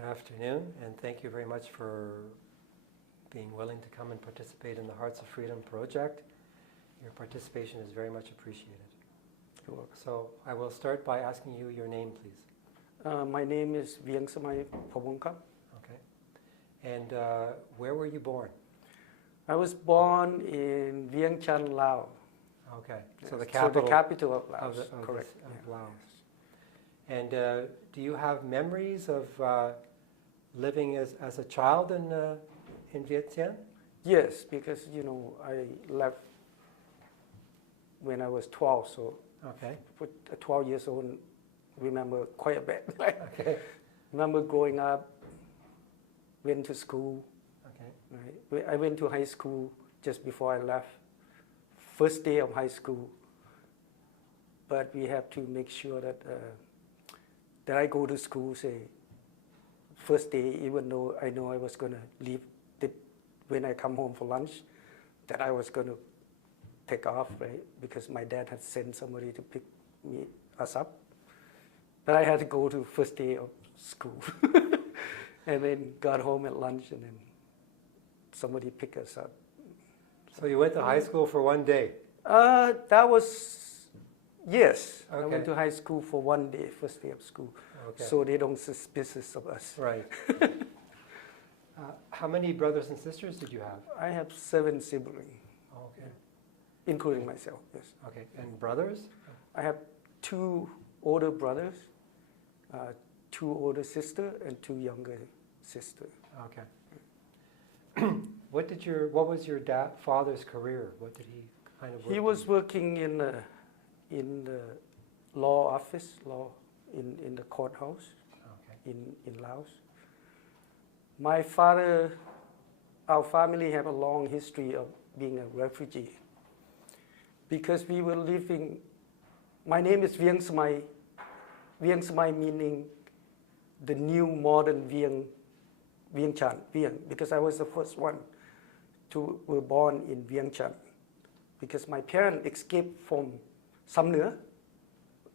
Good afternoon, and thank you very much for being willing to come and participate in the Hearts of Freedom project. Your participation is very much appreciated. You're welcome. So I will start by asking you your name, please. My name is VIENGSAMAY PHANVONGKHAM. Okay. And where were you born? I was born in Vientiane, Laos. Okay. Yes. So the capital of Laos. Correct. Of Laos. And do you have memories of living as a child in Vientiane? Yes, because I left when I was 12, so okay. With 12 years old, remember quite a bit. Okay. Remember growing up, went to school. Okay. Right? I went to high school just before I left. First day of high school, but we have to make sure that that I go to school, say, first day, even though I know I was going to leave when I come home for lunch, that I was going to take off, right? Because my dad had sent somebody to pick us up. But I had to go to first day of school. And then got home at lunch, and then somebody picked us up. So you went to high school for one day? That was, yes. Okay. I went to high school for one day, first day of school. Okay. So they don't suspicious of us. Right. How many brothers and sisters did you have? I have 7 siblings. Okay. Including myself, yes. Okay. And brothers? I have 2 older brothers, 2 older sisters, and 2 younger sisters. Okay. What was your father's career? What did he kind of work He was working in the law office, in the courthouse, okay, in Laos. My father, our family have a long history of being a refugee. Because we were living, my name is VIENGSAMAY. VIENGSAMAY meaning the new modern Vientiane, because I was the first one were born in Vientiane. Because my parents escaped from Sam Nưa,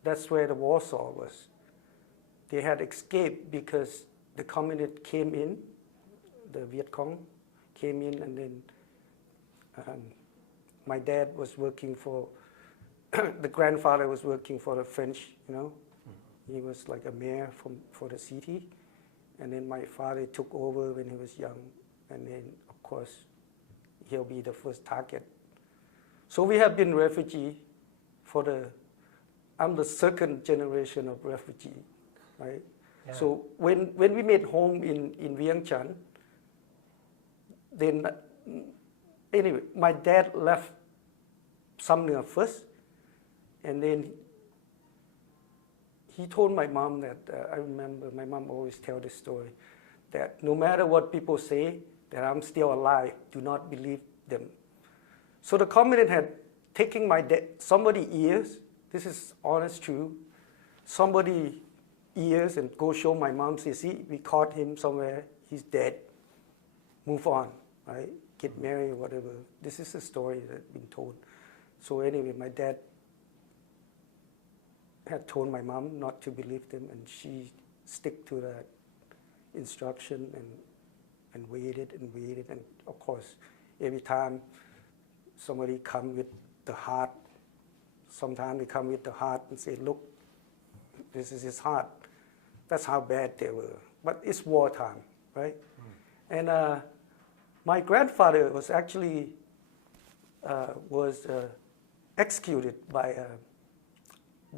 that's where the Warsaw was. They had escaped because the communists came in, the Viet Cong came in, and then my dad was working for, the grandfather was working for the French, He was like a mayor for the city. And then my father took over when he was young. And then, of course, he'll be the first target. So we have been refugee I'm the 2nd generation of refugee, right? Yeah. So when we made home in Vientiane, then anyway, my dad left Sam Nưa first, and then he told my mom that, I remember my mom always tell this story, that no matter what people say, that I'm still alive, do not believe them. So the communist had taken my dad, somebody ears, this is honest true, somebody ears and go show my mom, say, see, we caught him somewhere, he's dead, move on, right? Get married or whatever. This is a story that's been told. So anyway, my dad had told my mom not to believe them, and she stick to that instruction and waited, and of course, every time somebody come with the heart, sometimes they come with the heart and say, look, this is his heart. That's how bad they were. But it's wartime, right? And my grandfather was actually executed by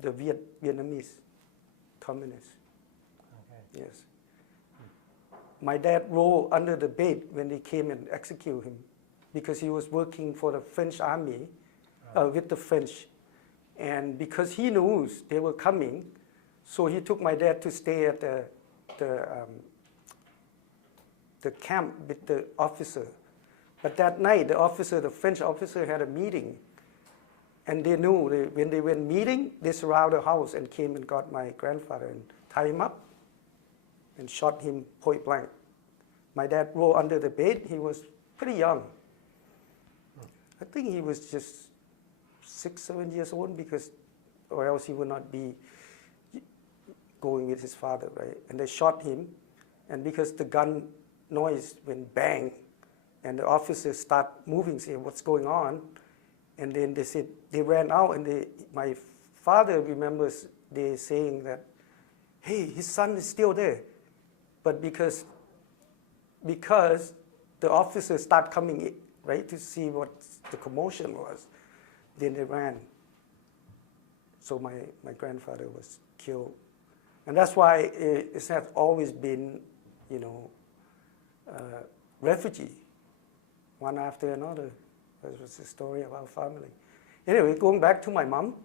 the Vietnamese communists. Okay. Yes. My dad rolled under the bed when they came and executed him because he was working for the French army with the French. And because he knew they were coming, so he took my dad to stay at the camp with the officer. But that night, the French officer had a meeting. And they knew when they went meeting, they surrounded the house and came and got my grandfather and tied him up and shot him point blank. My dad rolled under the bed. He was pretty young. I think he was just 6, 7 years old, or else he would not be going with his father, right? And they shot him, And because the gun noise went bang, and the officers start moving, say, what's going on? And then they said, they ran out, and my father remembers they saying that, hey, his son is still there. But because the officers start coming in, right, to see what the commotion was, then they ran. So my grandfather was killed. And that's why it has always been, refugee, one after another. That was the story of our family. Anyway, going back to my mom,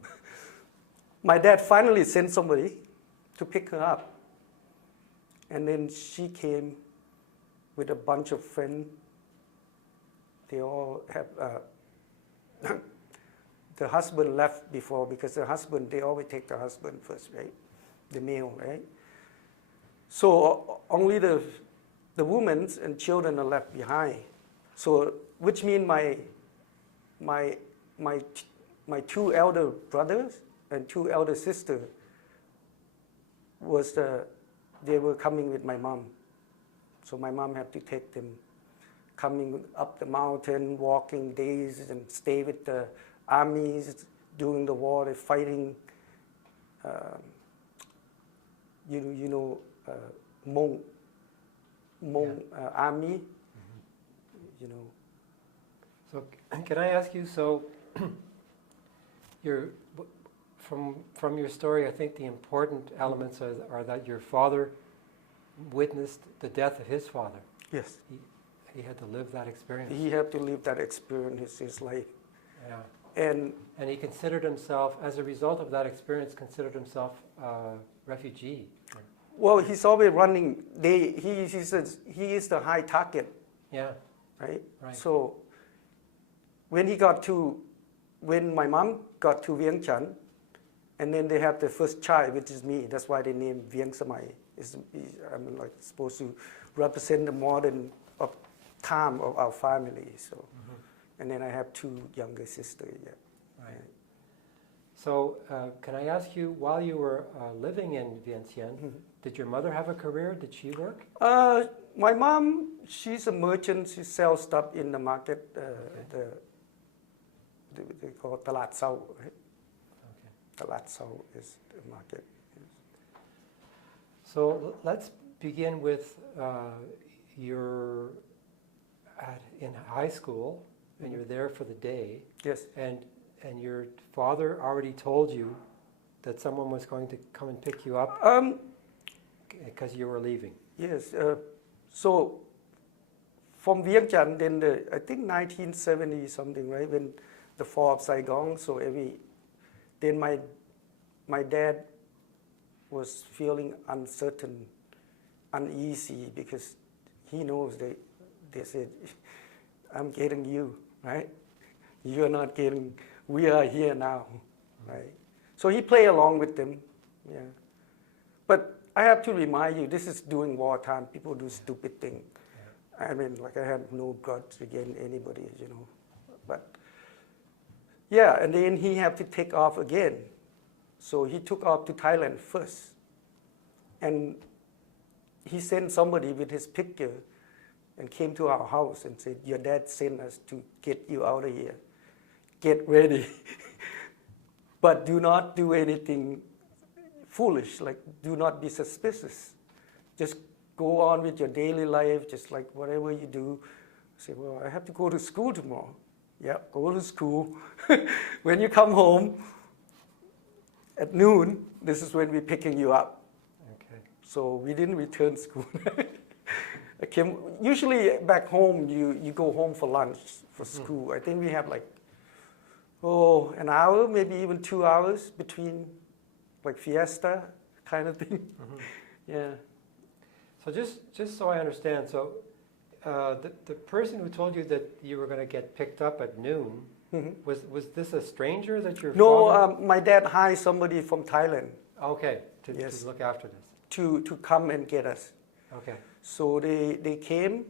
my dad finally sent somebody to pick her up. And then she came with a bunch of friends. They all have, the husband left before, because the husband, they always take the husband first, right? The male, right? So only the women and children are left behind. So, which means my two elder brothers and two elder sisters they were coming with my mom. So my mom had to take them, coming up the mountain, walking days, and stay with the armies during the war. They're fighting, Hmong army, So can I ask you, so from your story, I think the important elements are that your father witnessed the death of his father. Yes. He had to live that experience. He had to live that experience his life. Yeah. And he considered himself, as a result of that experience, considered himself a refugee. Well, he's always running. He says he is the high target. Yeah. Right? Right. So when my mom got to Vientiane, and then they have the first child, which is me. That's why they named VIENGSAMAY. I'm like supposed to represent the modern time of our family. So, and then I have two younger sisters. Yeah. Right. So can I ask you, while you were living in Vientiane, did your mother have a career? Did she work? My mom, she's a merchant. She sells stuff in the market. They call it Talat Sao. Right? Talat Sao is the market. Yes. So let's begin with you're in high school, and you're there for the day. Yes. And your father already told you that someone was going to come and pick you up because you were leaving. Yes. So from Vientiane, then I think 1970 something, right, when the fall of Saigon. So then my dad was feeling uncertain, uneasy, because he knows they said, I'm getting you, right? You're not getting, we are here now, right? So he played along with them, yeah. But I have to remind you, this is during wartime. People do stupid things. Yeah. I mean, like, I have no guts against anybody, But yeah, and then he had to take off again. So he took off to Thailand first. And he sent somebody with his picture and came to our house and said, your dad sent us to get you out of here. Get ready. But do not do anything foolish, like do not be suspicious. Just go on with your daily life, just like whatever you do. I said, well, I have to go to school tomorrow. Yeah, go to school. When you come home at noon, this is when we're picking you up. Okay. So we didn't return school. Usually back home, you go home for lunch, for school. I think we have like, an hour, maybe even 2 hours between like fiesta kind of thing. Yeah. So just so I understand, so the person who told you that you were going to get picked up at noon, was this a stranger that your father? No, my dad hired somebody from Thailand. Okay, to look after this. To come and get us. Okay. So they came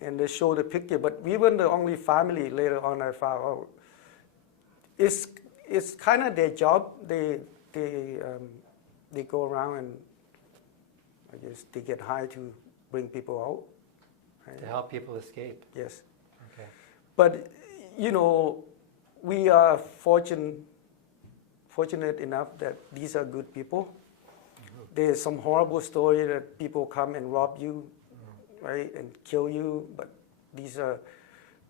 and they showed the picture, but we weren't the only family. Later on I found out. It's kind of their job. They go around and I guess they get high to bring people out. Right? To help people escape. Yes. Okay. But, we are fortunate enough that these are good people. There's some horrible story that people come and rob you, right, and kill you, but these are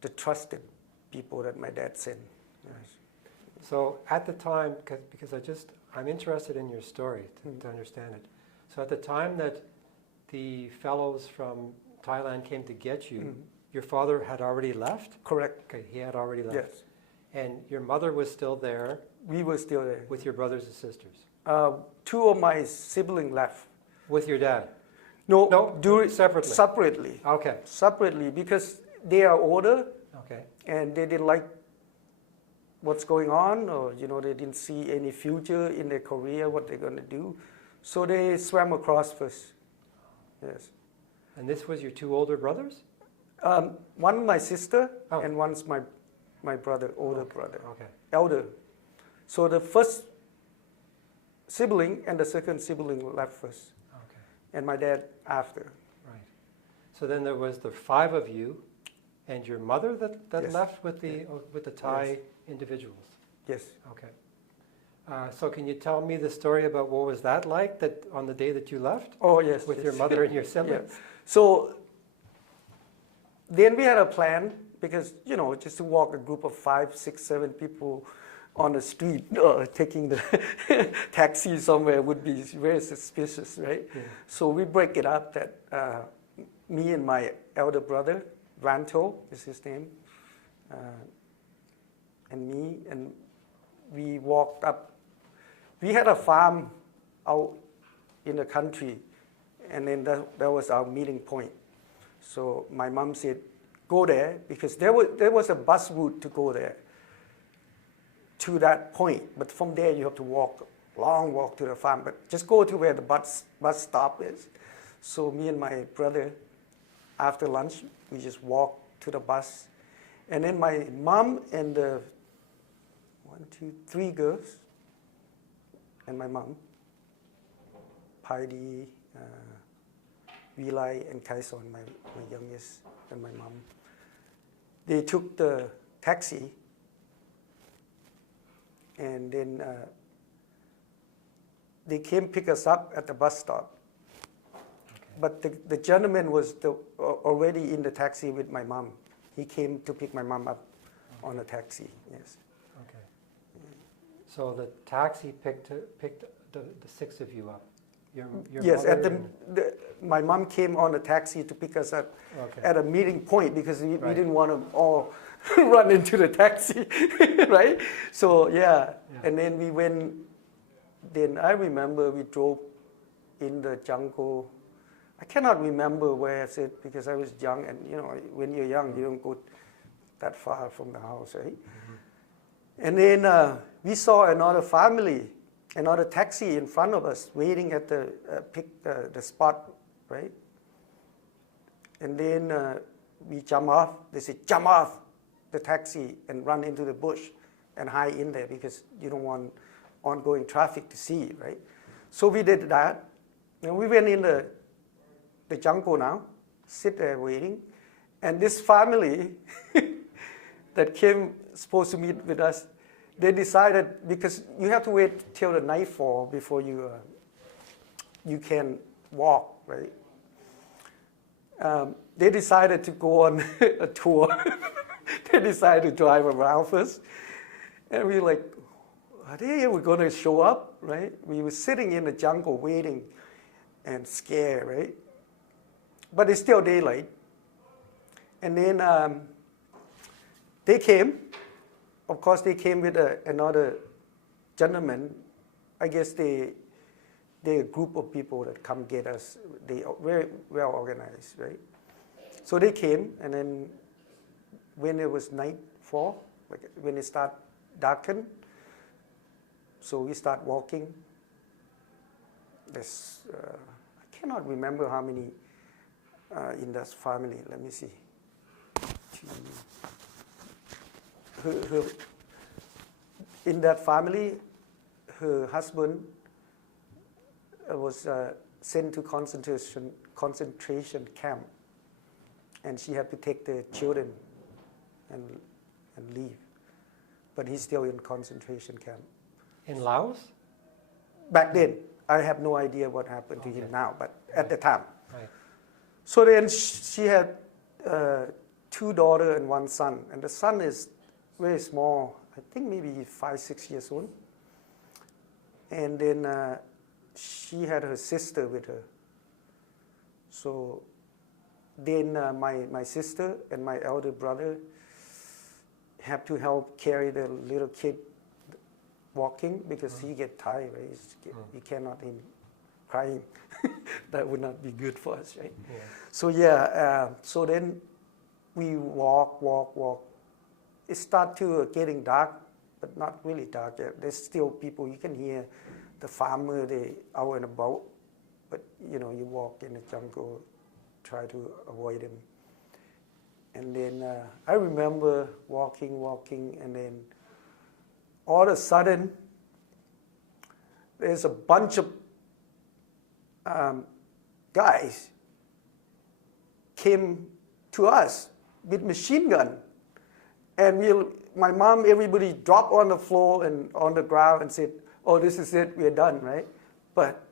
the trusted people that my dad sent. Yes. So at the time, because I'm interested in your story to understand it. So at the time that the fellows from Thailand came to get you, your father had already left? Correct. Okay, he had already left. Yes. And your mother was still there? We were still there. With your brothers and sisters? Two of my siblings left. With your dad? No, separately? Separately. Okay. Separately, because they are older. Okay. And they didn't like what's going on, or they didn't see any future in their career, what they're going to do. So they swam across first. Yes. And this was your two older brothers? One my sister, and one's my brother, older brother. Okay. Elder. So the first sibling and the second sibling left first. Okay. And my dad after. Right. So then there was the five of you and your mother that Yes. left with the Thai individuals? Yes. Okay. So can you tell me the story about what was that like that on the day that you left? Oh, yes. With your mother and your siblings? Yeah. So then we had a plan because, just to walk a group of 5, 6, 7 people on the street taking the taxi somewhere would be very suspicious, right? Yeah. So we break it up that me and my elder brother, Ranto is his name, and me, and we walked up. We had a farm out in the country, and then that was our meeting point. So my mom said, go there, because there was a bus route to go there, to that point. But from there you have to walk, long walk to the farm, but just go to where the bus stop is. So me and my brother, after lunch, we just walked to the bus. And then my mom and the 3 girls, and my mom, Paidi, Vilai, and Kaison, my youngest, and my mom, they took the taxi, and then they came pick us up at the bus stop. Okay. But the gentleman was already in the taxi with my mom. He came to pick my mom up on a taxi, yes. Okay. So the taxi picked the 6 of you up? Your yes, mother my mom came on a taxi to pick us up at a meeting point because we didn't want to all run into the taxi, right? So yeah, and then we went, then I remember we drove in the jungle. I cannot remember where I said because I was young, and when you're young, you don't go that far from the house, right? Mm-hmm. And then we saw another family, another taxi in front of us, waiting at the spot, right? And then we jump off. They said, jump off the taxi and run into the bush and hide in there because you don't want ongoing traffic to see, right? So we did that, and we went in the jungle now, sit there waiting, and this family that came supposed to meet with us, they decided, because you have to wait till the nightfall before you can walk, right? They decided to go on a tour. They decided to drive around first, and we were like, are they ever going to show up, right? We were sitting in the jungle waiting and scared, right? But it's still daylight. And then they came. Of course, they came with another gentleman. I guess they're a group of people that come get us. They are very well organized, right? So they came, and then when it was nightfall, like when it started darken, so we start walking. There's, I cannot remember how many in that family. Let me see. In that family, her husband was sent to concentration camp, and she had to take the children and leave. But he's still in concentration camp. In Laos? Back then, I have no idea what happened to him now, but at the time. Right. So then she had 2 daughters and 1 son, and the son is very small. I think maybe 5, 6 years old. And then she had her sister with her. So then my sister and my elder brother have to help carry the little kid walking because he get tired, right? He cannot in crying. That would not be good for us, right? Yeah. So so then we walk. It starts to getting dark, but not really dark yet. There's still people. You can hear the farmer, they out and about, but you walk in the jungle, try to avoid them. And then I remember walking, and then all of a sudden, there's a bunch of guys came to us with machine gun. And my mom, everybody dropped on the floor and on the ground and said, oh, this is it, we're done, right? But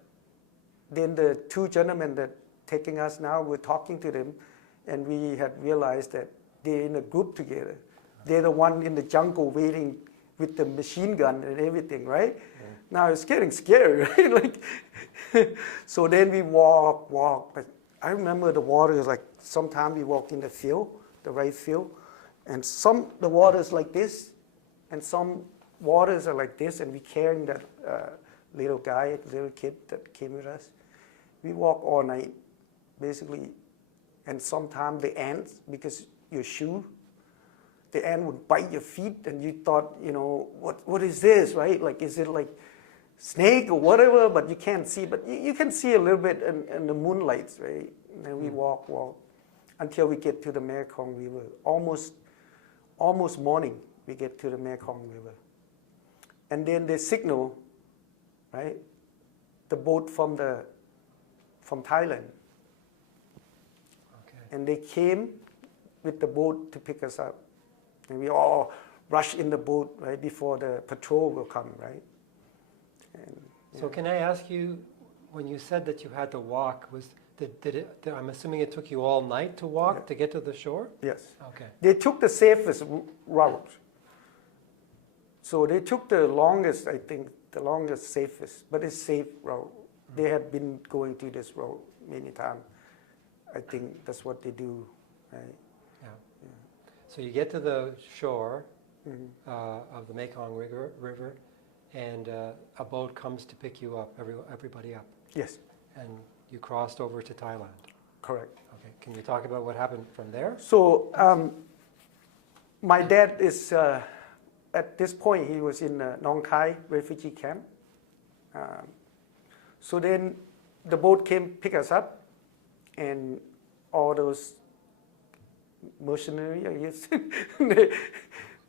then the 2 gentlemen that taking us now, we're talking to them, and we had realized that they're in a group together. They're the one in the jungle waiting with the machine gun and everything, right? Yeah. Now it's getting scary, right? So then we walk. But I remember the water is like, sometimes we walk in the field, the right field, and the water is like this, and some waters are like this, and we carrying that little kid that came with us. We walk all night, basically, and sometimes the ants, because your shoe, the ant would bite your feet, and you thought, what is this, right? Like, is it like snake or whatever? But you can't see, but you can see a little bit in the moonlight, right? And then we walk until we get to the Mekong River. Almost morning, we get to the Mekong River. And then they signal, right, the boat from Thailand. Okay. And they came with the boat to pick us up. And we all rush in the boat, right, before the patrol will come, right? And, so can I ask you, when you said that you had to walk, I'm assuming it took you all night to walk to get to the shore? Yes. Okay. They took the safest route. So they took the longest, I think, safest, but it's safe route. Mm-hmm. They had been going to this road many times. I think that's what they do, right? Yeah. So you get to the shore of the Mekong River, and a boat comes to pick you up, everybody up. Yes. And you crossed over to Thailand. Correct. Okay. Can you talk about what happened from there? So my dad is, at this point, he was in Nong Khai refugee camp. So then the boat came pick us up, and all those mercenaries, I guess,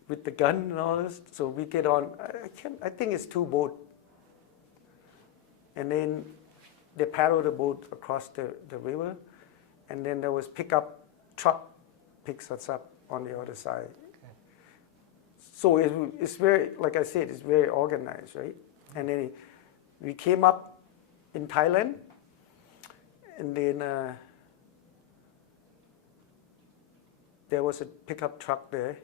with the gun and all this. So we get on, I think it's 2 boats. And then they paddle the boat across the river, and then there was pickup truck picks us up on the other side. Okay. So it's very, like I said, it's very organized, right? And then we came up in Thailand, and then there was a pickup truck there,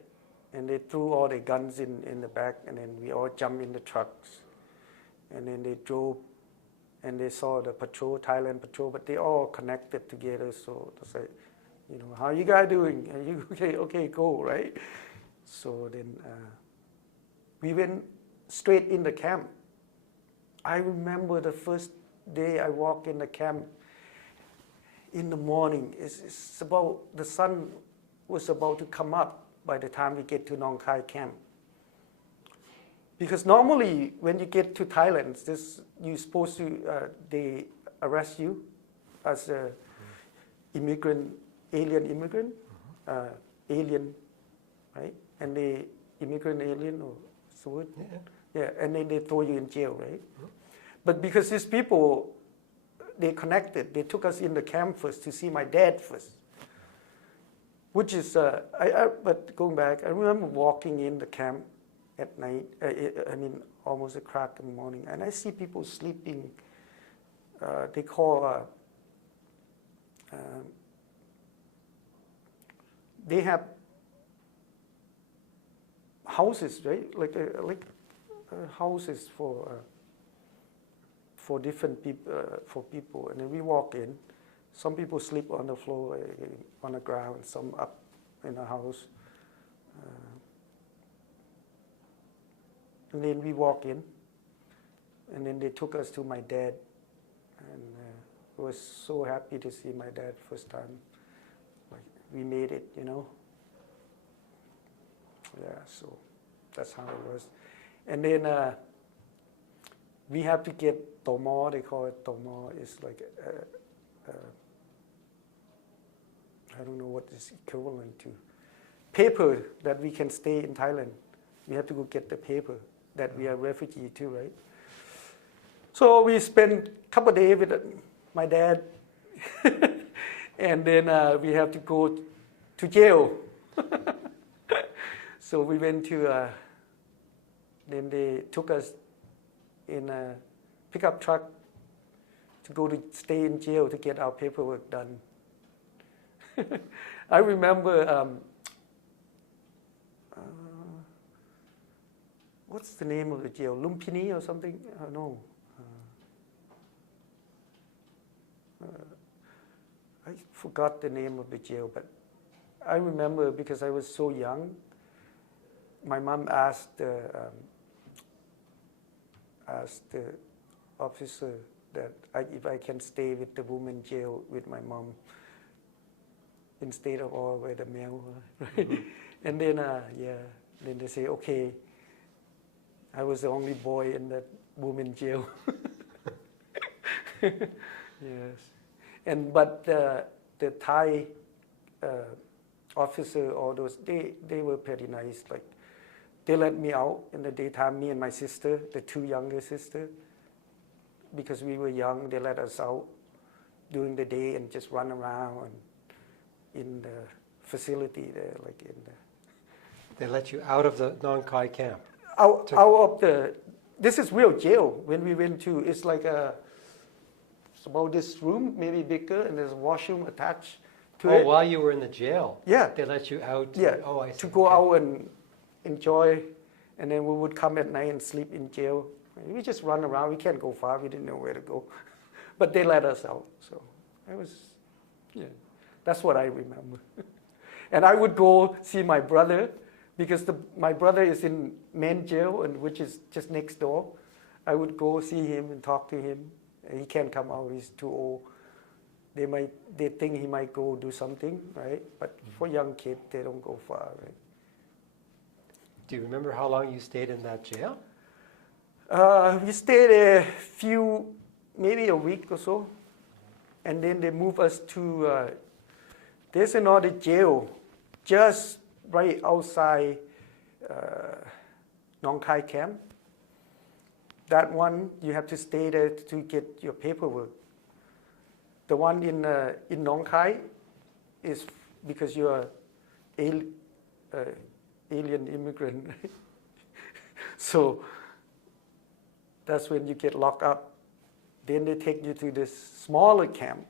and they threw all the guns in the back, and then we all jumped in the trucks, and then they drove. And they saw the patrol, Thailand patrol, but they all connected together. So they say, how you guys doing? Are you okay? Okay, go, right? So then we went straight in the camp. I remember the first day I walked in the camp in the morning. It's about, the sun was about to come up by the time we get to Nong Khai camp. Because normally, when you get to Thailand, you're supposed to, they arrest you as an alien immigrant, alien, right? And the alien, or what's the word? Yeah, and then they throw you in jail, right? But because these people, they connected. They took us in the camp first to see my dad first. Which is, but going back, I remember walking in the camp at night, almost a crack in the morning, and I see people sleeping. They call, they have houses, right? Like houses for different people, for people, and then we walk in. Some people sleep on the floor, on the ground, some up in the house. And then we walk in, and then they took us to my dad, and I was so happy to see my dad first time. Like, we made it, you know. Yeah, so that's how it was. And then we have to get tomo, they call it tomo. It's like I don't know what is equivalent to. Paper that we can stay in Thailand. We have to go get the paper that we are refugee too, right? So we spent a couple of days with my dad, and then we have to go to jail. So we went to, then they took us in a pickup truck to go to stay in jail to get our paperwork done. I remember, what's the name of the jail? Lumpini or something? No. I forgot the name of the jail, but I remember because I was so young, my mom asked the officer that if I can stay with the woman jail with my mom instead of all with the male, right? Mm-hmm. And then, then they say, okay. I was the only boy in that woman jail. Yes. But the Thai officer, all those, they were pretty nice. Like, they let me out in the daytime, me and my sister, the two younger sisters. Because we were young, they let us out during the day and just run around in the facility there, like in the... They let you out of the Nong Khai camp? Out of the... This is real jail. When we went to, it's like it's about this room, maybe bigger, and there's a washroom attached to it. Oh, while you were in the jail? Yeah. They let you out? Yeah, oh, I see. To go out and enjoy, and then we would come at night and sleep in jail. We just run around. We can't go far. We didn't know where to go. But they let us out. So it was, yeah, that's what I remember. And I would go see my brother, because my brother is in main jail, and which is just next door. I would go see him and talk to him. He can't come out. He's too old. They think he might go do something, right? But for young kids, they don't go far, right? Do you remember how long you stayed in that jail? We stayed a few, maybe a week or so, and then they moved us to. There's another jail, just right outside Nong Khai camp. That one, you have to stay there to get your paperwork. The one in Nong Khai is because you're alien immigrant. So that's when you get locked up. Then they take you to this smaller camp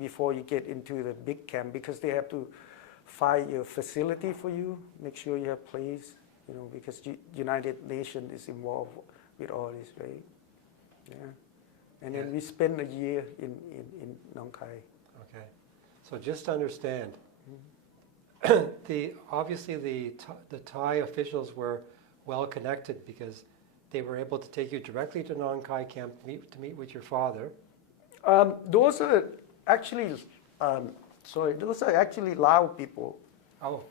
before you get into the big camp, because they have to find a facility for you, make sure you have place, you know, because United Nations is involved with all this, right? Yeah. And then we spend a year in Nong Khai. Okay. So just to understand, obviously the Thai officials were well connected, because they were able to take you directly to Nong Khai camp to meet with your father. Those are actually, those are actually Lao people. Oh.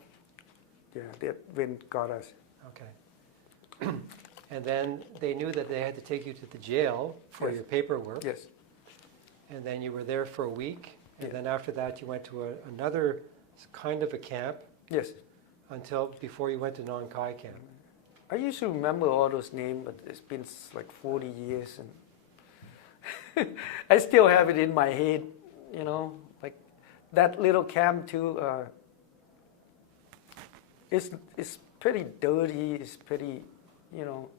Yeah, that went got us. Okay. And then they knew that they had to take you to the jail for your paperwork. Yes. And then you were there for a week. And then after that, you went to another kind of a camp. Yes. Before you went to Nong Khai camp. I used to remember all those names, but it's been like 40 years. And I still have it in my head, you know, like that little camp too. It's pretty dirty. It's pretty, you know.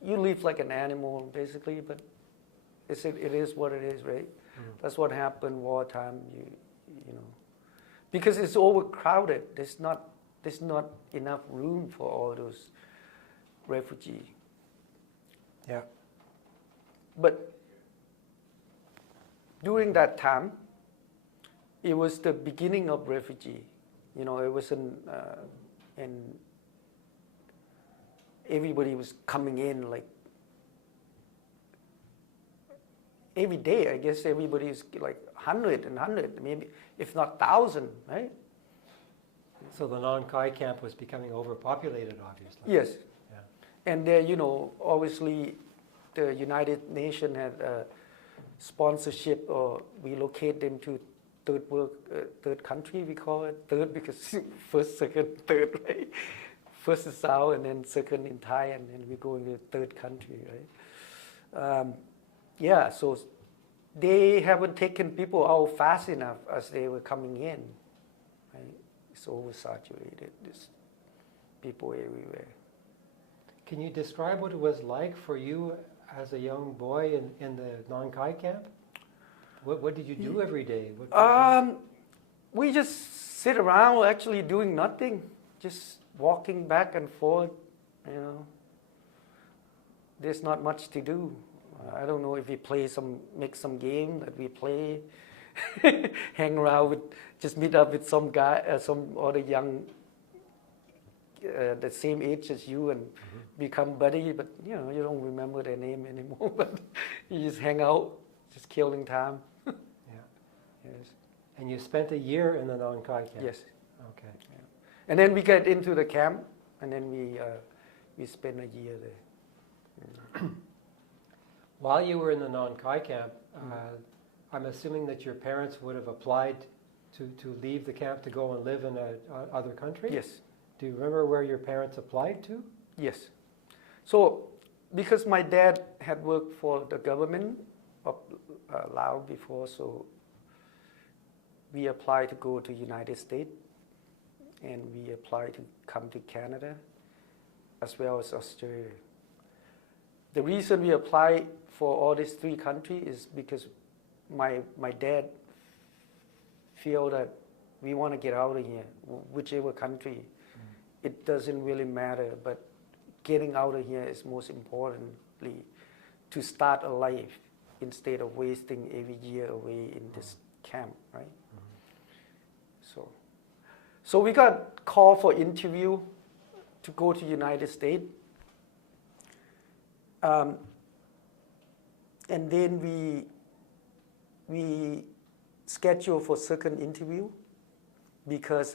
You live like an animal basically, but it is what it is, right? That's what happened wartime. You know, because it's overcrowded. There's not enough room for all those refugees. Yeah. But during that time, it was the beginning of refugee. You know, it was and everybody was coming in like every day. I guess everybody is like 100, maybe if not 1,000, right? So the Nong Khai camp was becoming overpopulated, obviously. Yes. Yeah. And there, you know, obviously, the United Nations had sponsorship or relocate them to third country, we call it third because first, second, third, right? First is South and then second in Thai and then we go into third country, right? Yeah, so they haven't taken people out fast enough as they were coming in, right? It's oversaturated, there's people everywhere. Can you describe what it was like for you as a young boy in the Nong Khai camp? What did you do every day? We just sit around actually doing nothing, just walking back and forth, you know. There's not much to do. I don't know if we make some game that we play, hang around with, just meet up with some guy, some other young, the same age as you and become buddy, but you know, you don't remember their name anymore, but you just hang out, just killing time. Yeah. Yes. And you spent a year in the Nong Khai camp? Yes. Okay. Yeah. And then we get into the camp, and then we spend a year there. While you were in the Nong Khai camp, I'm assuming that your parents would have applied to leave the camp to go and live in other country? Yes. Do you remember where your parents applied to? Yes. So, because my dad had worked for the government of Laos before, so we applied to go to United States, and we applied to come to Canada, as well as Australia. The reason we applied for all these three countries is because my dad feel that we want to get out of here, whichever country. It doesn't really matter, but getting out of here is most importantly to start a life instead of wasting every year away in this camp, right? So we got called for interview to go to United States. And then we scheduled for second interview because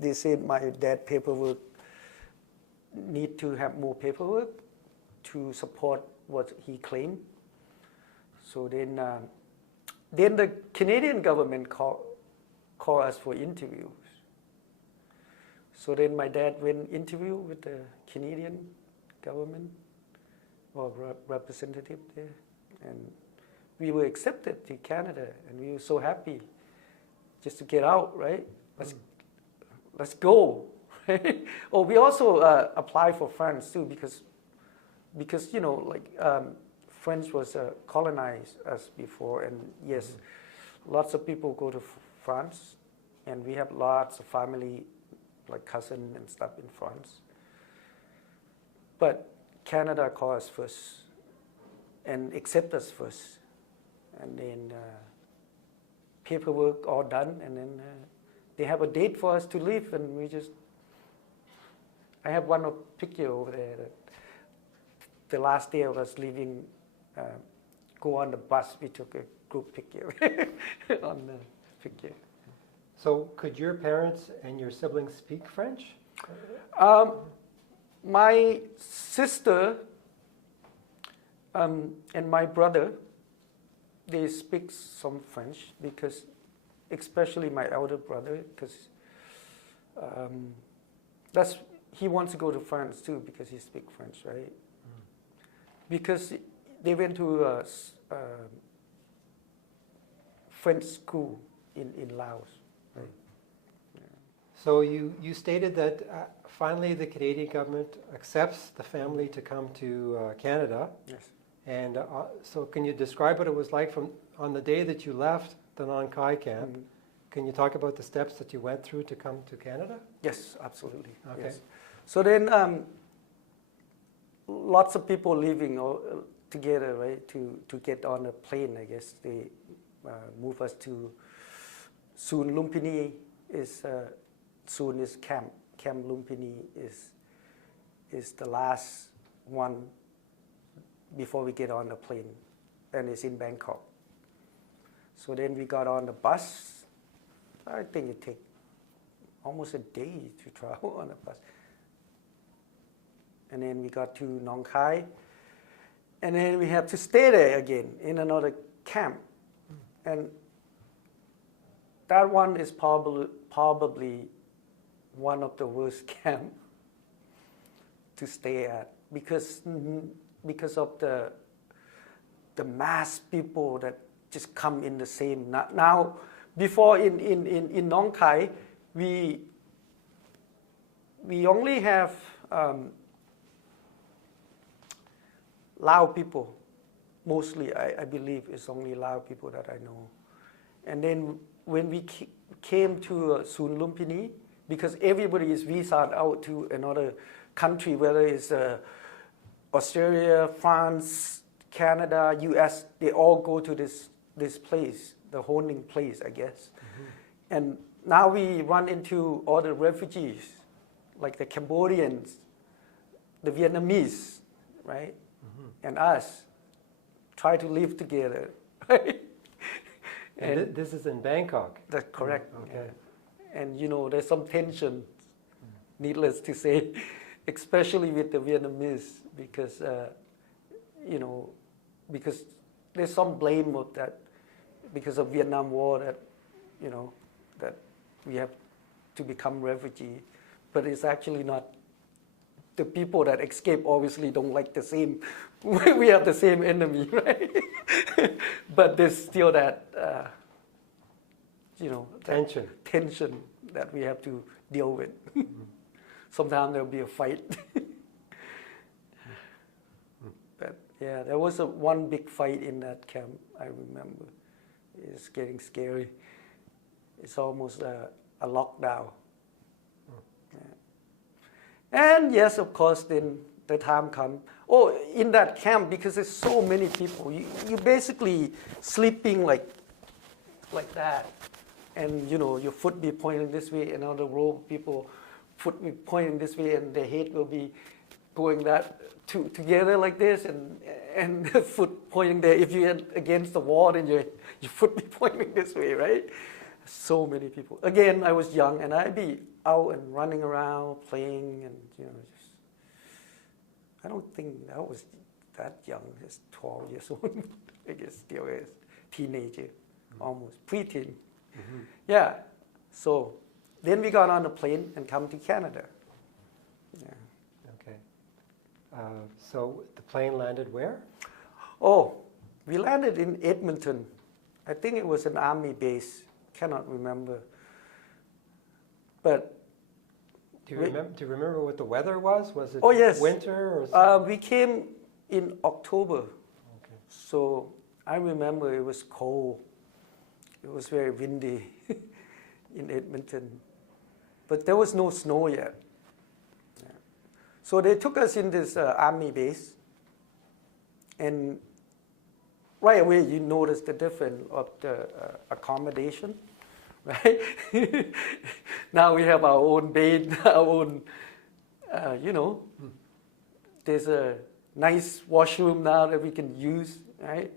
they said my dad paperwork need to have more paperwork to support what he claimed. So then the Canadian government called us for interviews. So then my dad went interview with the Canadian government or representative there, and we were accepted to Canada, and we were so happy just to get out, right? Let's go. Oh, we also applied for France too because you know, like France was colonized us before, and yes, lots of people go to France, and we have lots of family, like cousin and stuff in France. But Canada called us first and accept us first, and then paperwork all done, and then they have a date for us to leave, and we just. I have one picture over there. That the last day of us leaving, go on the bus, we took a group picture on the picture. So could your parents and your siblings speak French? My sister and my brother, they speak some French because, especially my elder brother, because he wants to go to France too because he speaks French, right? Because they went to French school in Laos. Right? Yeah. So you stated that finally the Canadian government accepts the family to come to Canada. Yes. And so can you describe what it was like from on the day that you left the Nong Khai camp? Mm-hmm. Can you talk about the steps that you went through to come to Canada? Yes, absolutely. Okay. Yes. So then lots of people living together, right, to get on a plane, I guess. They move us to Soon Lumpini is Soon is camp. Camp Lumpini is the last one before we get on the plane, and it's in Bangkok. So then we got on the bus. I think it takes almost a day to travel on a bus. And then we got to Nong Khai, and then we have to stay there again in another camp. And that one is probably one of the worst camps to stay at because of the mass people that just come in the same. Now, before in Nong Khai, we only have Lao people. Mostly, I believe it's only Lao people that I know. And then when we came to Soon Lumpini, because everybody is visaed out to another country, whether it's Australia, France, Canada, US, they all go to this place, the holding place, I guess. Mm-hmm. And now we run into all the refugees, like the Cambodians, the Vietnamese, right? Mm-hmm. And us, try to live together, right? And this is in Bangkok? That's correct. Okay. Yeah. And there's some tension, needless to say, especially with the Vietnamese, because because there's some blame of that because of Vietnam War that that we have to become refugee, but it's actually not. The people that escape obviously don't like the same. We have the same enemy, right? But there's still that tension that we have to deal with. Mm-hmm. Sometimes there'll be a fight. But yeah, there was one big fight in that camp, I remember. It's getting scary. It's almost a lockdown. Yeah. And yes, of course, then the time comes. Oh, in that camp, because there's so many people, you basically sleeping like that. And your foot be pointing this way, and on the row, people foot be pointing this way, and their head will be going together like this, and the foot pointing there. If you're against the wall, then your foot be pointing this way, right? So many people. Again, I was young, and I'd be out and running around, playing, and just. I don't think I was that young, just 12 years old. I guess still is teenager, almost preteen. Mm-hmm. Yeah. So then we got on a plane and come to Canada. Yeah. Okay. So the plane landed where? Oh, we landed in Edmonton. I think it was an army base. Cannot remember. But do you remember what the weather was? Was it winter or something? We came in October. Okay. So I remember it was cold. It was very windy in Edmonton. But there was no snow yet. Yeah. So they took us in this army base. And right away you notice the difference of the accommodation. Right? Now we have our own bed, our own, there's a nice washroom now that we can use, right?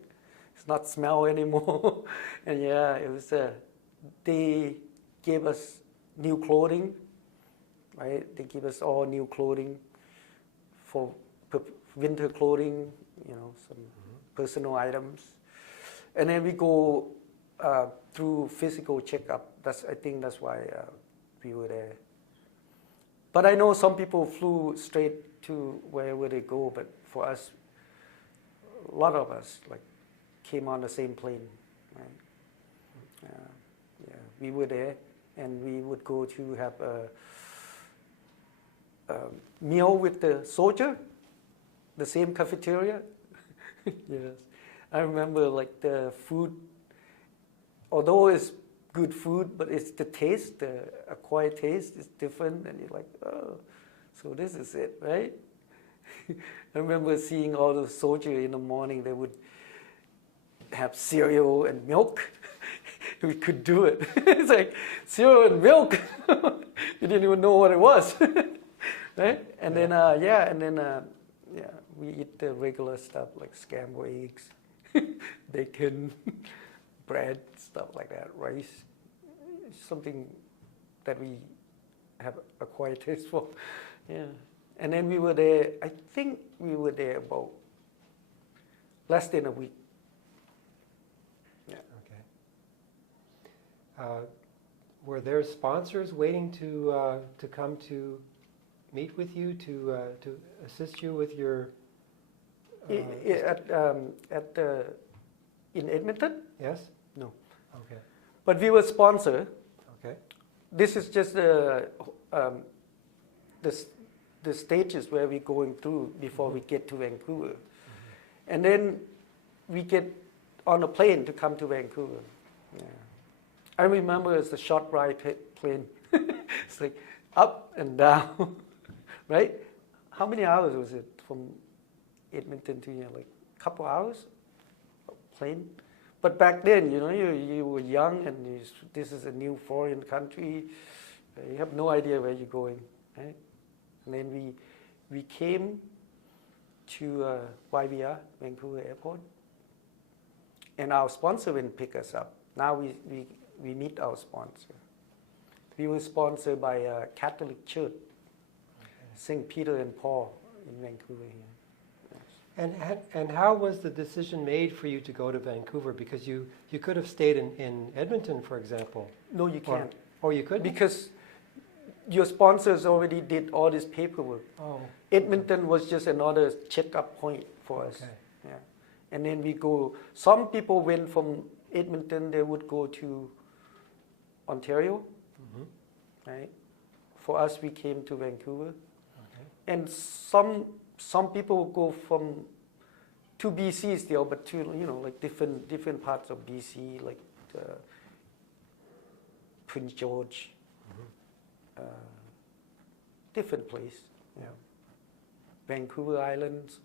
It's not smell anymore. And yeah, it was, they gave us new clothing, right? They give us all new clothing for winter clothing, some personal items. And then we go through physical checkup. I think that's why we were there. But I know some people flew straight to wherever they go, but for us, a lot of us like came on the same plane, right? Yeah, we were there, and we would go to have a meal with the soldier, the same cafeteria. Yes, I remember like the food, although it's good food, but it's the taste, the acquired taste is different, and you're like, oh, so this is it, right? I remember seeing all the soldiers in the morning, they would have cereal and milk. We could do it. It's like cereal and milk. You didn't even know what it was, right? And then, we eat the regular stuff like scrambled eggs, bacon, bread, stuff like that, rice. Something that we have acquired taste for. Yeah. And then we were there, I think we were there about less than a week. Yeah. Okay. Were there sponsors waiting to come to meet with you, to assist you with your... in Edmonton? Yes? No. Okay. But we were sponsored. Okay. This is just the stages where we're going through before we get to Vancouver. And then we get on a plane to come to Vancouver. Yeah. I remember it's a short ride plane. It's like up and down, right? How many hours was it from Edmonton to here? Like a couple hours plane? But back then, you know, you were young, and this is a new foreign country. You have no idea where you're going, right? And then we came to YVR, Vancouver Airport, and our sponsor went and pick us up. Now we meet our sponsor. We were sponsored by a Catholic church, St. Peter and Paul in Vancouver here. And how was the decision made for you to go to Vancouver? Because you could have stayed in Edmonton, for example. No, you can't. Or you couldn't? Because your sponsors already did all this paperwork. Oh. Edmonton was just another check-up point for us. Okay. Yeah. And then we go, some people went from Edmonton, they would go to Ontario, right? For us, we came to Vancouver. Okay. And some people go to BC still, but to, you know, like different parts of BC, like Prince George, different place. Yeah. Vancouver Islands.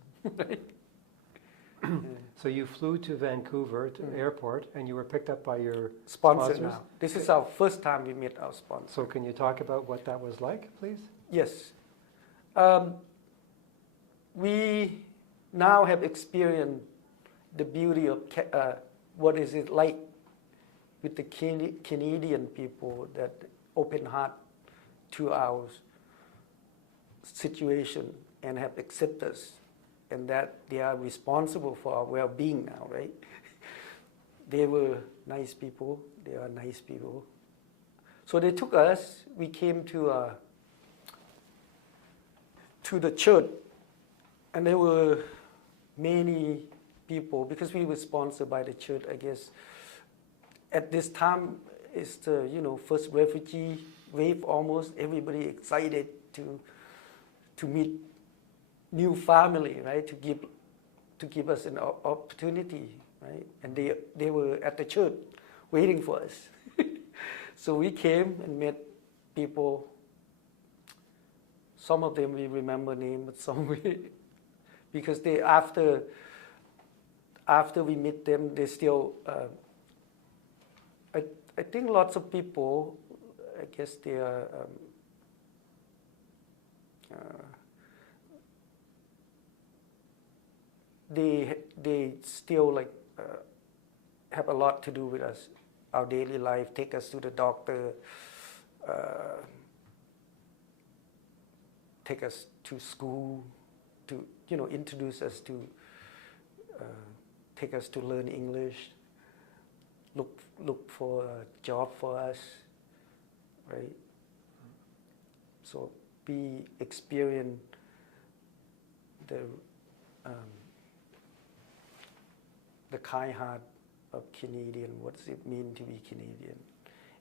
So you flew to Vancouver to airport, and you were picked up by your Sponsor sponsors? now. This is our first time we met our sponsor. So can you talk about what that was like, please? Yes. We now have experienced the beauty of what is it like with the Canadian people that open heart to our situation and have accepted us, and that they are responsible for our well-being now, right? They were nice people. They are nice people. So they took us. We came to the church. And there were many people, because we were sponsored by the church, I guess. At this time, it's the first refugee wave almost. Everybody excited to meet new family, right? To give us an opportunity, right? And they were at the church waiting for us. So we came and met people. Some of them we remember name, but some we. Because they after we meet them, they still. I think lots of people, I guess they are. They still like have a lot to do with us, our daily life. Take us to the doctor. Take us to school. To introduce us to, take us to learn English, look for a job for us, right? So we experience the kind heart of Canadian. What does it mean to be Canadian?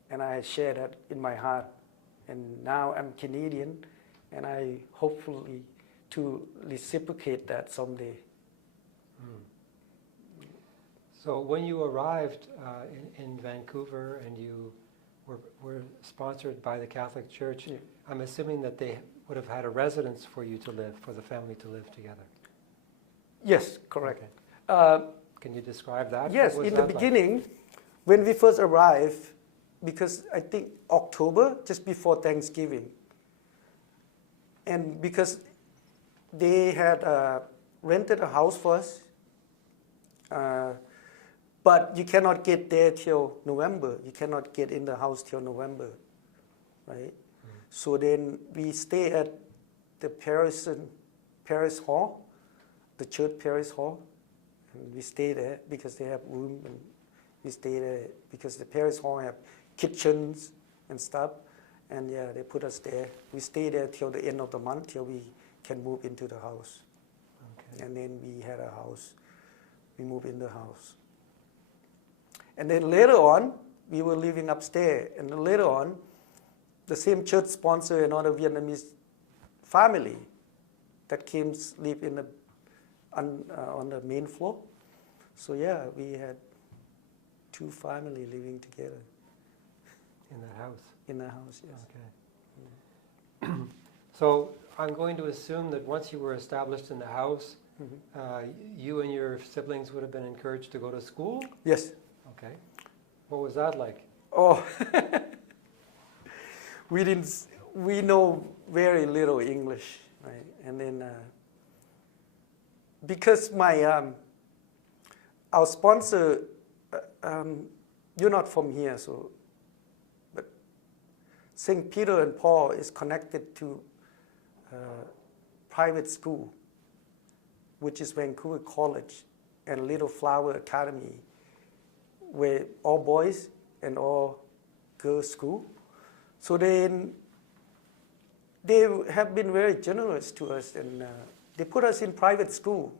And I share that in my heart. And now I'm Canadian, and I hopefully to reciprocate that someday. So when you arrived in Vancouver and you were sponsored by the Catholic Church, I'm assuming that they would have had a residence for you to live, for the family to live together. Yes, correct. Okay. Can you describe that? Yes, in the beginning, when we first arrived, because I think October, just before Thanksgiving, and because they had rented a house for us, but you cannot get there till November. You cannot get in the house till November, right? So then we stay at the Parish Hall, the church Parish Hall, and we stay there because they have room, and we stay there because the Parish Hall have kitchens and stuff, and yeah, they put us there. We stay there till the end of the month, till we can move into the house. Okay. And then we had a house. We moved in the house. And then later on, we were living upstairs, and then later on, the same church sponsored another Vietnamese family that came sleep in on the main floor. So yeah, we had 2 families living together. In the house? In the house, yes. Okay. So I'm going to assume that once you were established in the house, you and your siblings would have been encouraged to go to school? Yes. Okay. What was that like? Oh, we know very little English, right? And then because our sponsor, you're not from here, so, but St. Peter and Paul is connected to private school, which is Vancouver College and Little Flower Academy, where all boys and all girls school. So they have been very generous to us, and they put us in private school.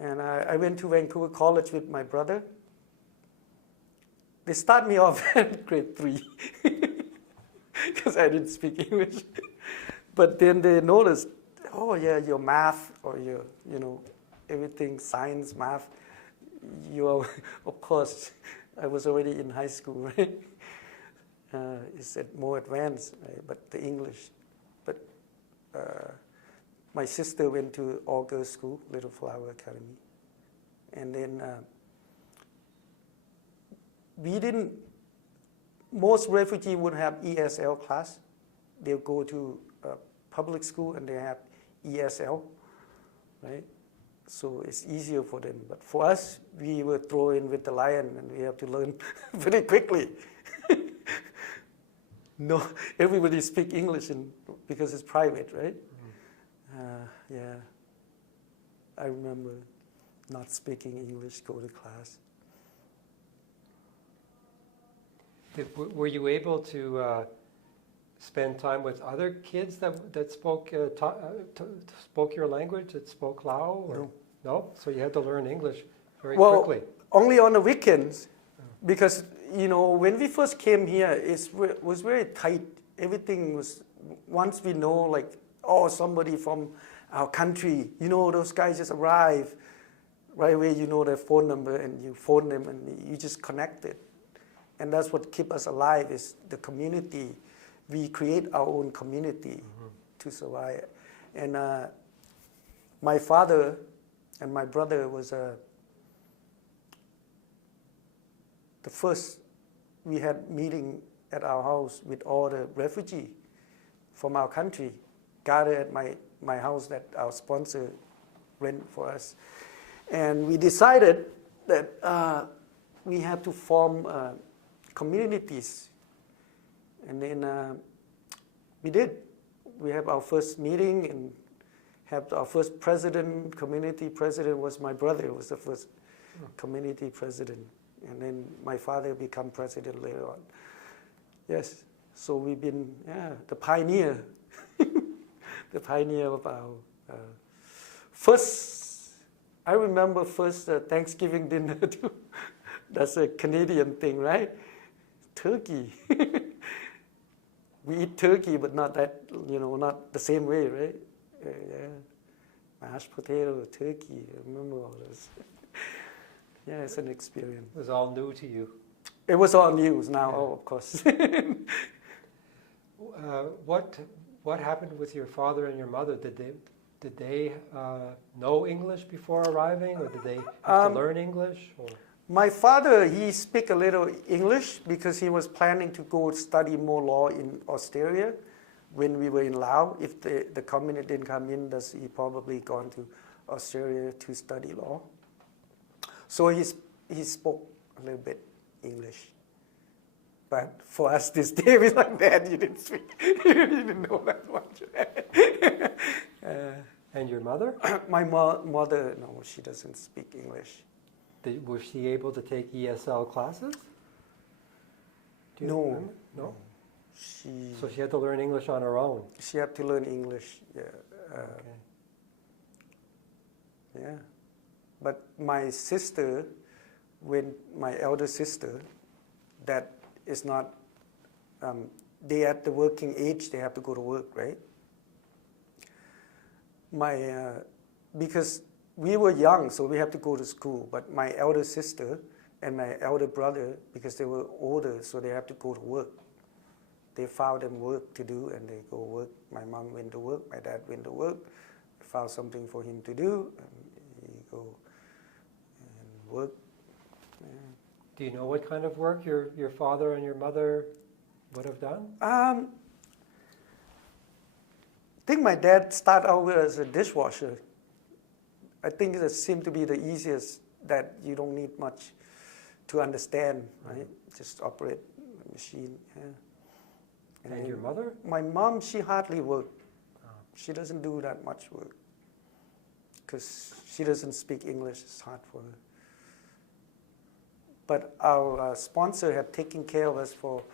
And I went to Vancouver College with my brother. They start me off at grade 3 because I didn't speak English. But then they noticed, oh yeah, your math or your, everything, science, math, you are, of course, I was already in high school, right? It's more advanced, right? But the English. But my sister went to all-girls school, Little Flower Academy. And then most refugees would have ESL class. They'll go to public school and they have ESL, right? So it's easier for them. But for us, we were thrown in with the lion and we have to learn very quickly. No, everybody speaks English because it's private, right? Yeah, I remember not speaking English, go to class. Were you able to spend time with other kids that spoke your language, that spoke Lao? Or? No? So you had to learn English very quickly? Only on the weekends, because when we first came here, it was very tight. Everything was, once we know, like, oh, somebody from our country, those guys just arrive, right away you know their phone number and you phone them and you just connect it. And that's what keeps us alive, is the community. We create our own community to survive. And my father and my brother was the first. We had meeting at our house with all the refugees from our country, gathered at my house that our sponsor rent for us. And we decided that we have to form communities. And then we did. We have our first meeting and have our first president, community president was my brother, was the first community president. And then my father became president later on. Yes, so we've been the pioneer, the pioneer of our first I remember first Thanksgiving dinner too. That's a Canadian thing, right? Turkey. We eat turkey, but not that, not the same way, right? Yeah. Mashed potato, turkey, I remember all this. Yeah, it's an experience. It was all new to you. It was all news now, yeah. Of course. What happened with your father and your mother? Did they know English before arriving, or did they have to learn English? Or? My father, he speak a little English because he was planning to go study more law in Australia when we were in Laos. If the communist didn't come in, he probably gone to Australia to study law. So he spoke a little bit English. But for us this day, we're like, Dad, you didn't speak. You didn't know that much. And your mother? My mother, no, she doesn't speak English. Was she able to take ESL classes? No. Remember? No? So she had to learn English on her own? She had to learn English, yeah. Okay. Yeah. But my sister, my elder sister, that is not, they at the working age, they have to go to work, right? Because we were young, so we have to go to school. But my elder sister and my elder brother, because they were older, so they have to go to work. They found them work to do, and they go work. My mom went to work, my dad went to work. Found something for him to do, and he go and work. Yeah. Do you know what kind of work your father and your mother would have done? I think my dad started out as a dishwasher. I think it seemed to be the easiest, that you don't need much to understand, right? Just operate the machine. Yeah. And your mother? My mom, she hardly worked. Oh. She doesn't do that much work because she doesn't speak English. It's hard for her. But our sponsor had taken care of us for a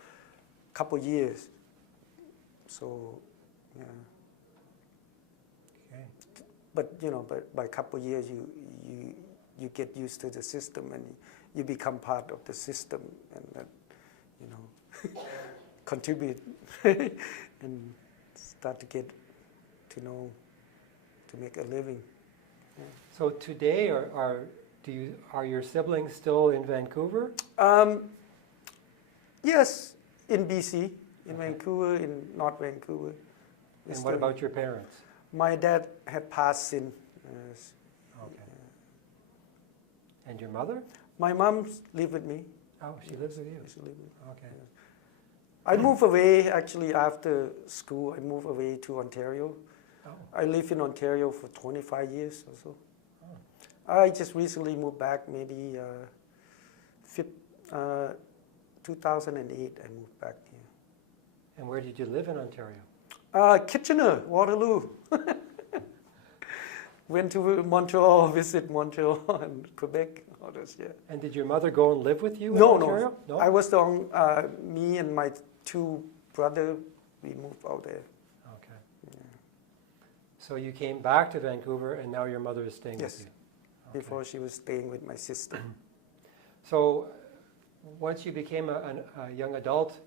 couple of years. So, yeah. Okay. But by a couple of years, you get used to the system, and you become part of the system, and that, contribute and start to get to know, to make a living. Yeah. So today, are your siblings still in Vancouver? Yes, in BC, in Vancouver, in North Vancouver. And what about your parents? My dad had passed in. Okay. And your mother? My mom lived with me. Oh, she lives with you? She lived with me. Okay. Yes. I moved away, actually, after school. I moved away to Ontario. Oh. I lived in Ontario for 25 years or so. Oh. I just recently moved back, maybe 2008 I moved back here. And where did you live in Ontario? Kitchener, Waterloo. Went to Montreal, visit Montreal and Quebec, all those, yeah. And did your mother go and live with you in Ontario? No. I was me and my two brothers, we moved out there. Okay. Yeah. So you came back to Vancouver, and now your mother is staying with you? Okay. Before she was staying with my sister. So once you became a young adult,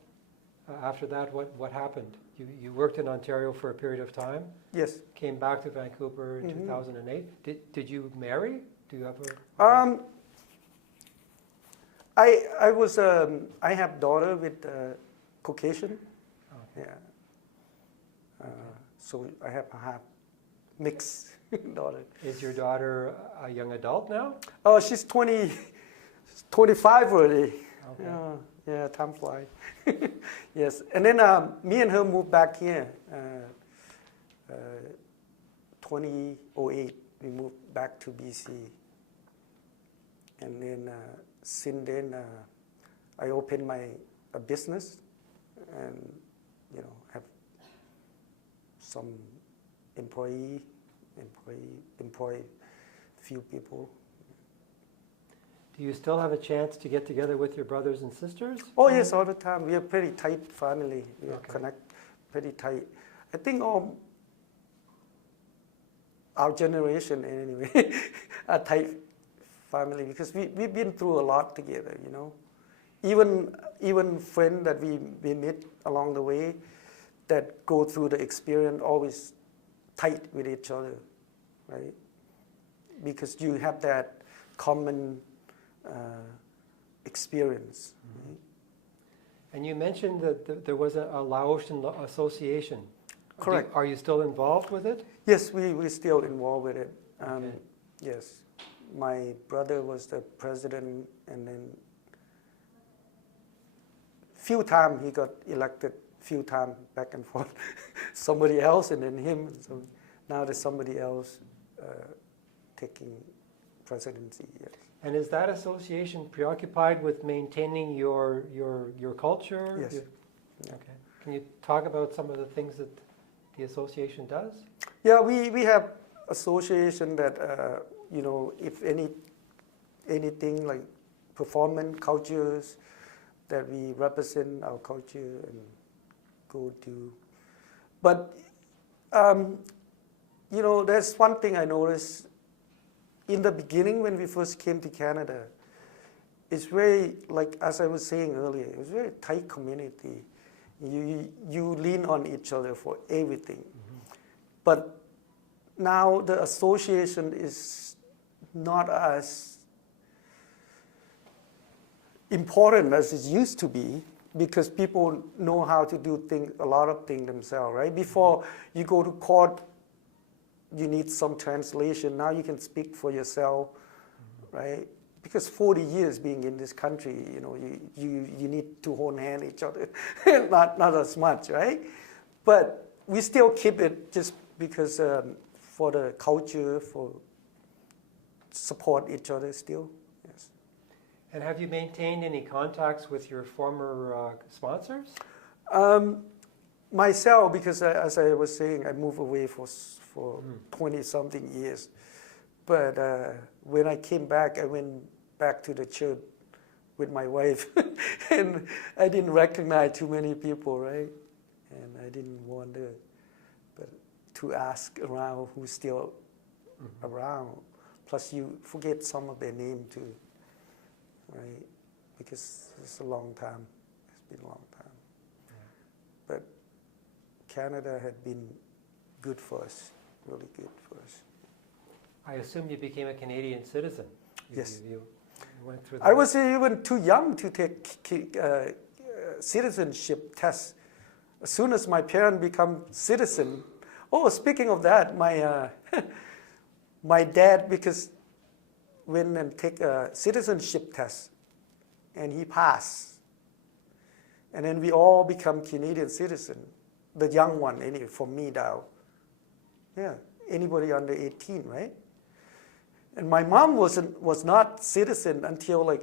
after that, what happened? You worked in Ontario for a period of time? Yes. Came back to Vancouver in 2008. Did you marry? Do you have a... I have daughter with Caucasian. Okay. Yeah. So I have a half mixed daughter. Is your daughter a young adult now? Oh, she's 25 already. Okay. Yeah, time flies. Yes, and then me and her moved back here. 2008, we moved back to BC. And then since then, I opened a business, and have some employ few people. Do you still have a chance to get together with your brothers and sisters? Oh yes, all the time. We are pretty tight family. We connect pretty tight. I think our generation anyway, a Thai family, because we've been through a lot together, you know. Even friends that we meet along the way that go through the experience always tight with each other, right? Because you have that common experience. Mm-hmm. Right? And you mentioned that there was a Laotian association. Correct. Are you still involved with it? Yes, we're still involved with it. Okay. Yes, my brother was the president, and then few times he got elected, few times back and forth. Somebody else and then him. So now there's somebody else taking presidency. Yes. And is that association preoccupied with maintaining your culture? Yes. Okay. Can you talk about some of the things that the association does? Yeah, we have association that you know, if anything like performance cultures that we represent our culture and go to. But you know, there's one thing I noticed in the beginning when we first came to Canada. It's very, like as I was saying earlier, it was a very tight community. You lean on each other for everything. Mm-hmm. But now the association is not as important as it used to be, because people know how to do a lot of things themselves, right? Before you go to court, you need some translation. Now you can speak for yourself, right? Because 40 years being in this country, you know, you need to hold hand each other, not as much, right? But we still keep it just because for the culture, for support each other still. Yes. And have you maintained any contacts with your former sponsors? Myself, because as I was saying, I moved away for 20-something years. But when I came back, I went back to the church with my wife. And I didn't recognize too many people, right? And I didn't want to ask around who's still around. Plus, you forget some of their name too, right? Because it's a long time. It's been a long time. Yeah. But Canada had been good for us, really good for us. I assume you became a Canadian citizen. Yes. You went through I was even too young to take citizenship tests. As soon as my parents become citizen, speaking of that, my my dad, because went and take a citizenship test, and he passed. And then we all become Canadian citizen. The young one, anyway, for me now. Yeah, anybody under 18, right? And my mom was not citizen until like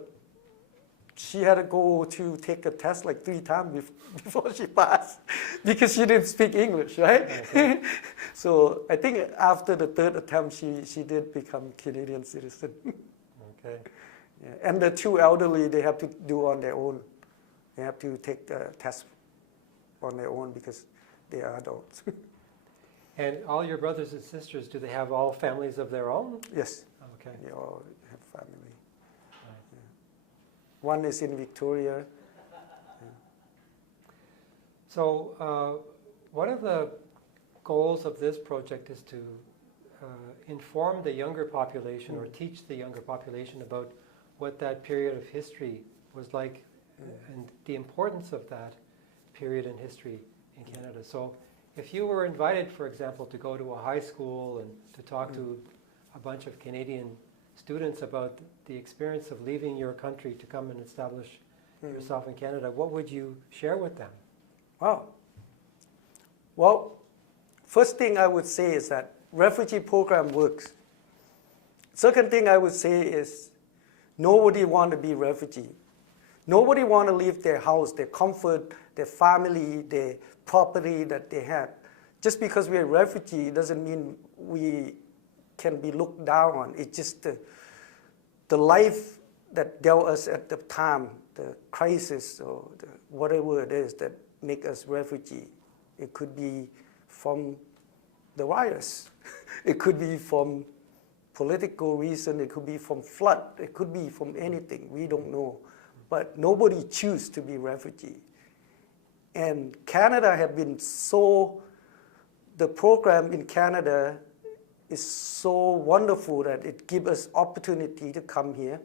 she had to go to take a test like 3 times before she passed, because she didn't speak English, right? Okay. So I think after the 3rd attempt, she did become Canadian citizen. Okay. Yeah. And the 2 elderly, they have to do on their own. They have to take the test on their own because they are adults. And all your brothers and sisters, do they have all families of their own? Yes. Okay. They all have family. Right. Yeah. One is in Victoria. Yeah. So one of the goals of this project is to inform the younger population or teach the younger population about what that period of history was like and the importance of that period in history in Canada. So if you were invited, for example, to go to a high school and to talk to a bunch of Canadian students about the experience of leaving your country to come and establish yourself in Canada, what would you share with them? Wow. Well, first thing I would say is that refugee program works. Second thing I would say is nobody want to be refugee. Nobody want to leave their house, their comfort, their family, their property that they have. Just because we're a refugee doesn't mean we can be looked down on. It's just the life that dealt us at the time, the crisis or whatever it is that make us refugee. It could be from the virus. It could be from political reason, it could be from flood, it could be from anything, we don't know. But nobody choose to be refugee. And Canada have been so, the program in Canada is so wonderful that it gives us opportunity to come here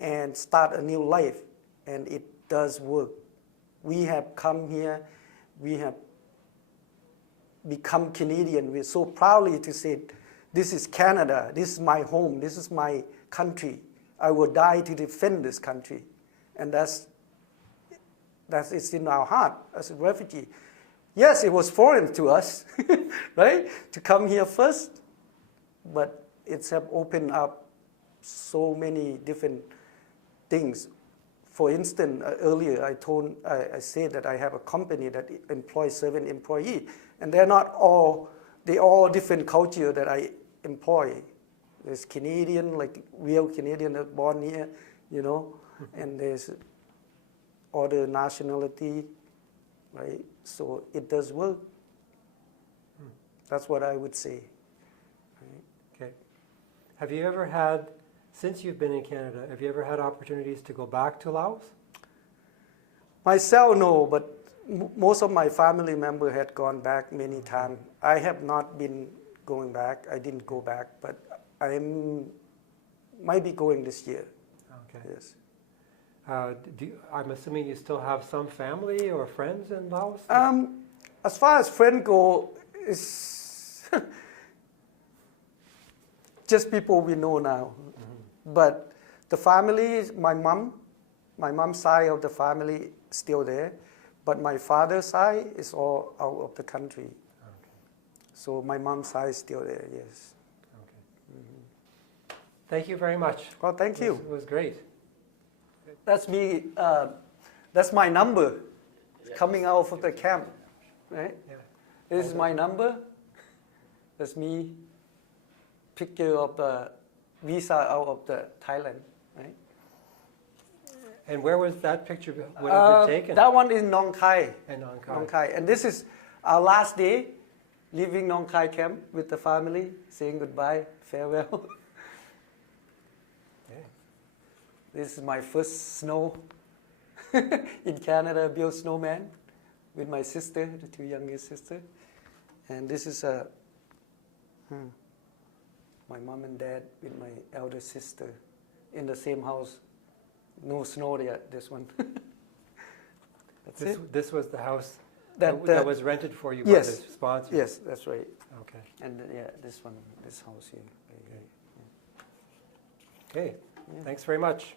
and start a new life. And it does work. We have come here, we have become Canadian. We're so proudly to say, this is Canada, this is my home, this is my country. I will die to defend this country. And that's it's in our heart as a refugee. Yes, it was foreign to us, right? To come here first, but it's have opened up so many different things. For instance, earlier I said that I have a company that employs 7 employees, and they're not all, they all different culture that I employ. There's Canadian, like real Canadian that born here, you know, and there's other nationality, right? So it does work. That's what I would say. Right? Okay. Have you ever had, since you've been in Canada, have you ever had opportunities to go back to Laos? Myself, no, but most of my family members had gone back many times. I have not been going back. I didn't go back, but I might be going this year. Okay. Yes. I'm assuming you still have some family or friends in Laos? As far as friends go, it's just people we know now. Mm-hmm. But the family, my mom's side of the family is still there, but my father's side is all out of the country. Okay. So my mom's side is still there, yes. Okay. Mm-hmm. Thank you very much. Well, thank you. It was great. That's me. That's my number coming out of the camp, right? Yeah. This is my number. That's me. Picture of the visa out of the Thailand, right? And where was that picture would have been taken? That one is Nong Khai. In Nong Khai. Nong Khai. And this is our last day, leaving Nong Khai camp with the family, saying goodbye, farewell. This is my first snow in Canada, built snowman with my sister, the 2 youngest sisters. And this is my mom and dad with my elder sister in the same house. No snow yet, this one. That's it. This was the house that was rented for you by the sponsor? Yes, that's right. Okay. And yeah, this one, this house here. Okay. Okay. Yeah. Thanks very much.